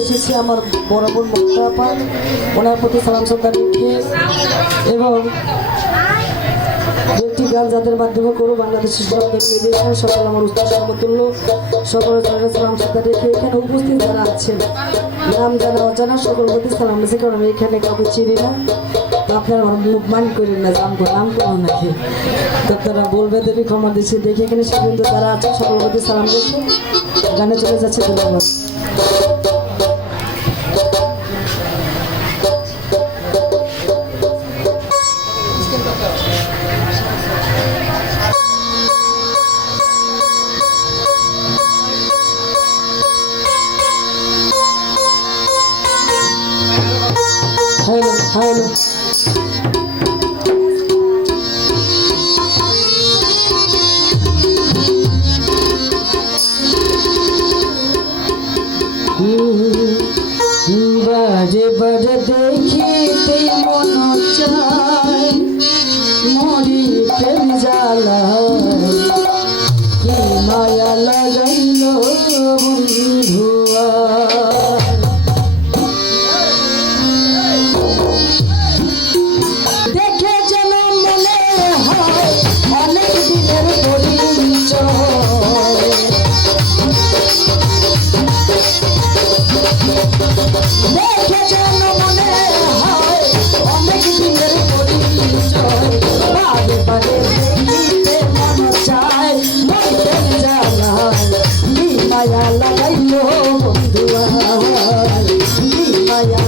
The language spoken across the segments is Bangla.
এসেছি আমার বড় বোন মুক্তা, ওনার প্রতি সালাম শ্রদ্ধা রেখে এবং একটি গান যাদের মাধ্যমে করবো বাংলাদেশের সকল আমার উস্তাদ সমতুল্য সকল সালাম শ্রদ্ধা রেখে এখানে উপস্থিত যারা আছেন নাম জানা অজানা সকল প্রতি সালাম রেখে, কারণ আমি এখানে কাউকে চিনি না, তো আপনারা আমার মুখ মান করেন না, জানবো নাম কেমন নাকি, তো আপনারা বলবে দেবী ক্ষমা দিচ্ছে দেখে এখানে সেদিন যারা আছে সকল প্রতি সালাম রেখে গানে চলে যাচ্ছে। ধন্যবাদ। Hello. বাজে বাজে দেখিতে মন চায় মরি প্রেম জ্বালা কি মায়া লাগাইল বন্ধুয়া মায়া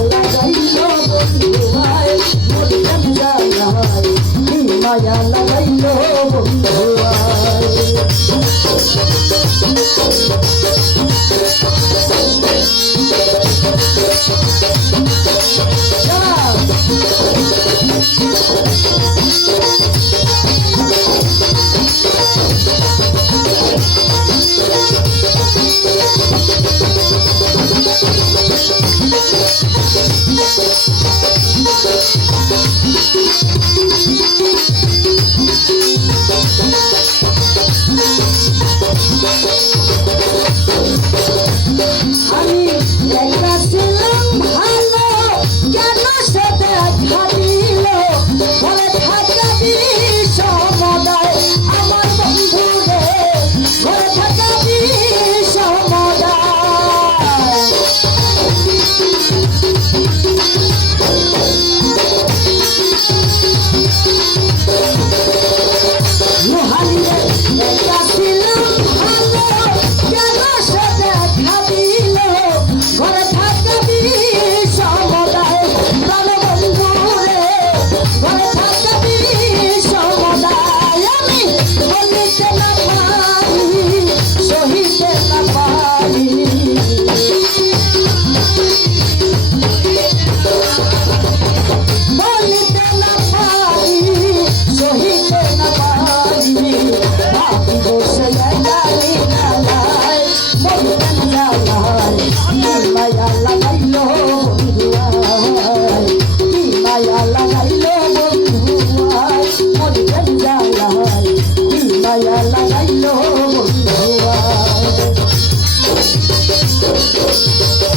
লাগাইলো বন্ধুয়া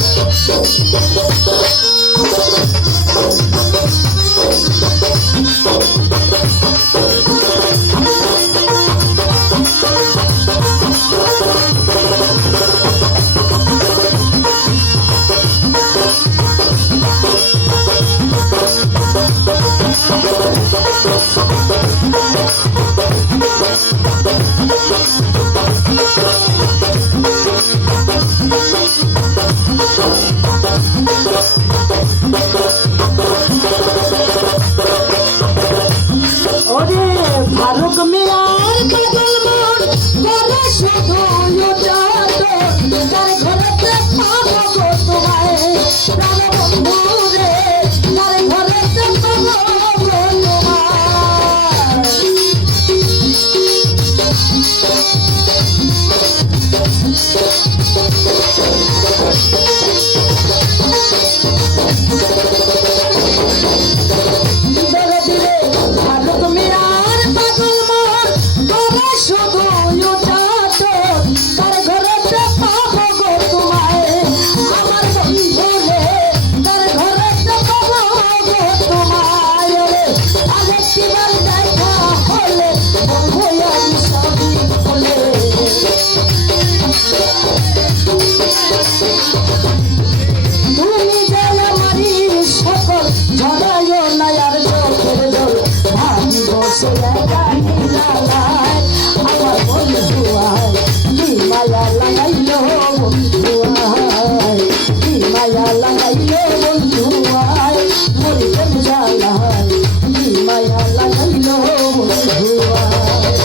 মায়া লাগাইলে বন্ধু আয় মরি প্রেম জ্বালায় কি মায়া লাগাইলো বন্ধু আয়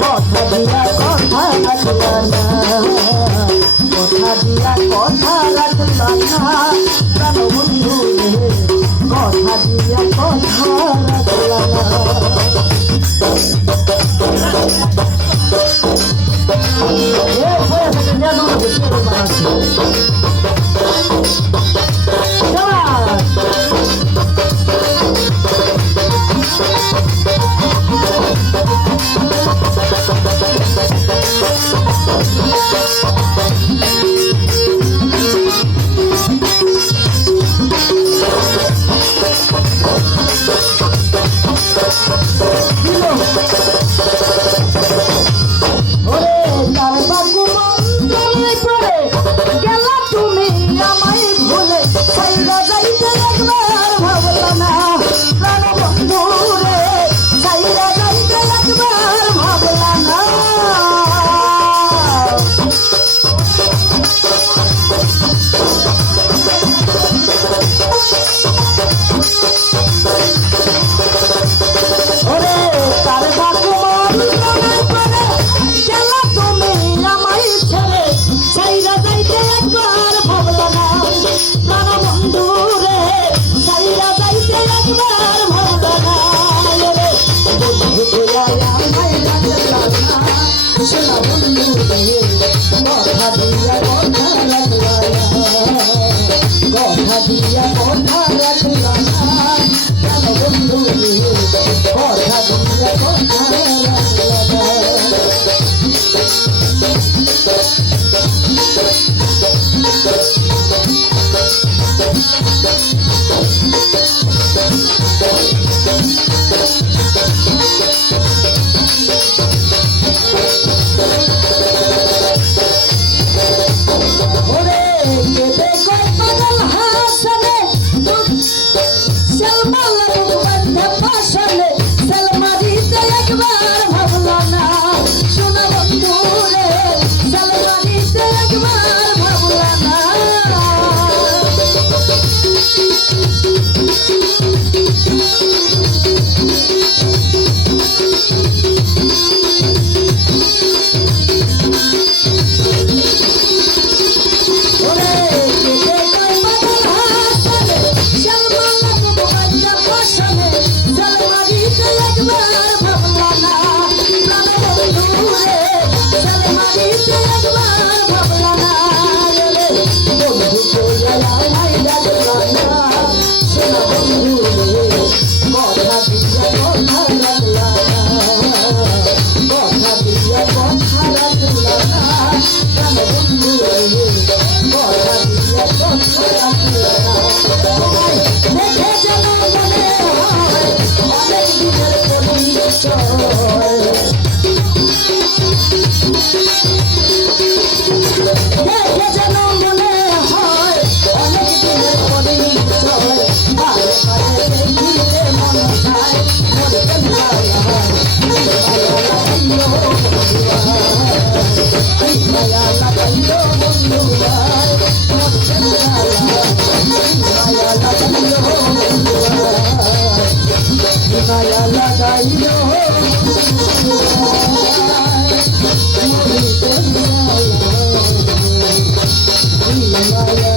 কথা দিয়া কথা রাখলা না কথা দিয়া কথা রাখলা না প্রাণ বন্ধু রে কথা দিয়া কথা রাখলা না মায়া